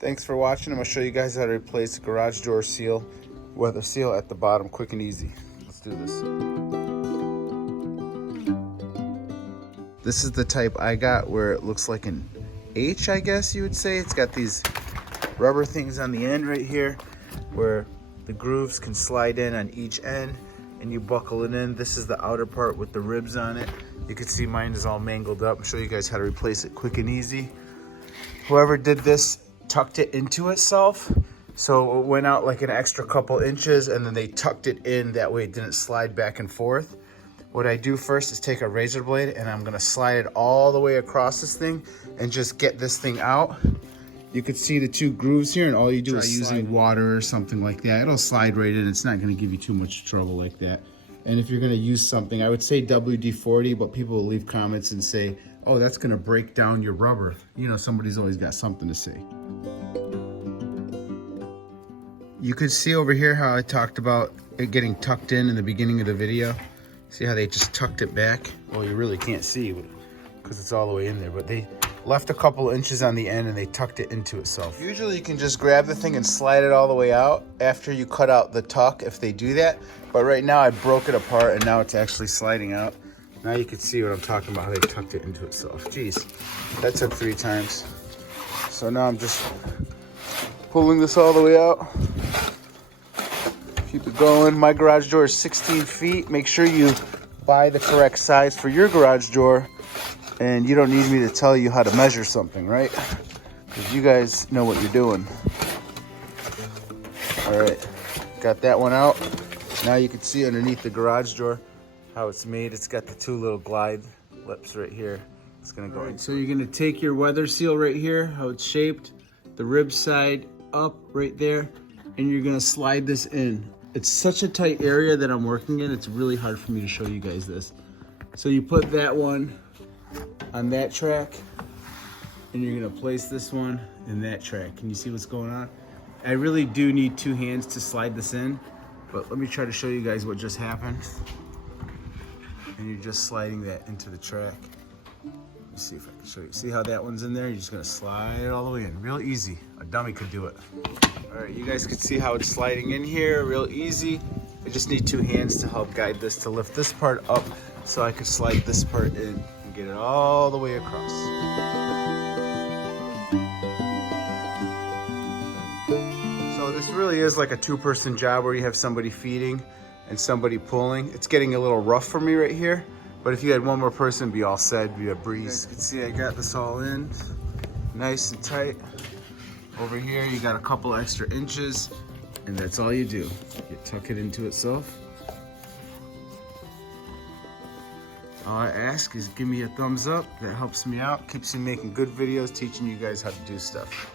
Thanks for watching. I'm gonna show you guys how to replace the garage door seal, weather seal at the bottom, quick and easy. Let's do this. This is the type I got where it looks like an H, I guess you would say. It's got these rubber things on the end right here where the grooves can slide in on each end and you buckle it in. This is the outer part with the ribs on it. You can see mine is all mangled up. I'll show you guys how to replace it quick and easy. Whoever did this tucked it into itself, so it went out like an extra couple inches, and then they tucked it in, that way it didn't slide back and forth. What I do first is take a razor blade and I'm gonna slide it all the way across this thing and just get this thing out. You can see the two grooves here, and all you do is using water or something like that. It'll slide right in. It's not gonna give you too much trouble like that. And if you're gonna use something, I would say WD-40, but people will leave comments and say, oh, that's gonna break down your rubber. You know, somebody's always got something to say. You could see over here how I talked about it getting tucked in the beginning of the video. See how they just tucked it back? Well, you really can't see because it's all the way in there, but they left a couple inches on the end and they tucked it into itself. Usually you can just grab the thing and slide it all the way out after you cut out the tuck if they do that. But right now I broke it apart and now it's actually sliding out. Now you can see what I'm talking about, how they tucked it into itself. Jeez, that took 3 times. So now I'm just pulling this all the way out. Keep it going. My garage door is 16 feet. Make sure you buy the correct size for your garage door. And you don't need me to tell you how to measure something, right? Because you guys know what you're doing. All right, got that one out. Now you can see underneath the garage door how it's made. It's got the 2 little glide lips right here. It's gonna go in. So you're gonna take your weather seal right here, how it's shaped, the rib side up right there, and you're gonna slide this in. It's such a tight area that I'm working in, it's really hard for me to show you guys this. So you put that one on that track, and you're gonna place this one in that track. Can you see what's going on? I really do need 2 hands to slide this in, but let me try to show you guys what just happened. And you're just sliding that into the track. Let me see if I can show you. See how that one's in there? You're just gonna slide it all the way in. Real easy. A dummy could do it. All right, you guys can see how it's sliding in here, real easy. I just need 2 hands to help guide this, to lift this part up so I could slide this part in and get it all the way across. So this really is like a 2-person job where you have somebody feeding and somebody pulling. It's getting a little rough for me right here, but if you had 1 more person, be all set, be a breeze. You can see I got this all in, nice and tight. Over here, you got a couple extra inches, and that's all you do. You tuck it into itself. All I ask is give me a thumbs up. That helps me out, keeps me making good videos, teaching you guys how to do stuff.